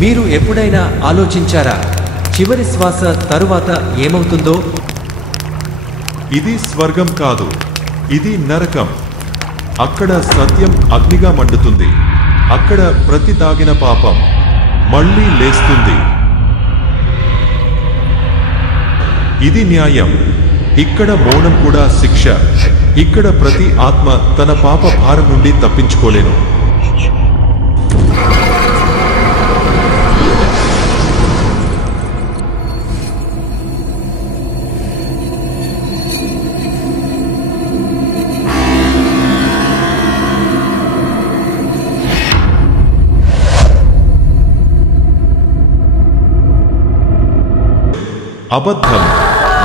మీరు ఎప్పుడైనా ఆలోచించారా చివరి శ్వాస తరువాత ఏమవుతుందో? ఇది స్వర్గం కాదు, ఇది నరకం. అక్కడ సత్యం అగ్నిగా మండుతుంది. అక్కడ ప్రతి దాగిన పాపం మళ్ళీ లేస్తుంది. ఇది న్యాయం. ఇక్కడ మౌనం కూడా శిక్ష. ఇక్కడ ప్రతి ఆత్మ తన పాప భారం నుండి తప్పించుకోలేను. అబద్ధం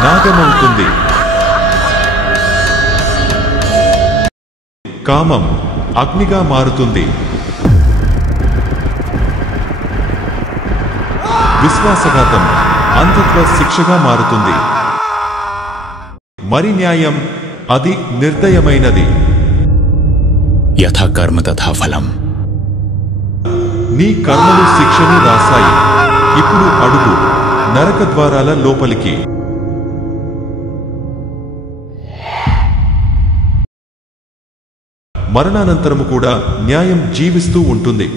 నాగమవుతుంది. కామం అగ్నిగా మారుతుంది. విశ్వాసఘాతం అంధత్వ శిక్షగా మారుతుంది. మరి న్యాయం, అది నిర్దయమైనది. యథా కర్మ తథా ఫలం. నీ కర్మలు శిక్షని రాశాయి. ఇప్పుడు అడుగు నరక ద్వారాల లోపలికి. మరణానంతరము కూడా న్యాయం జీవిస్తూ ఉంటుంది.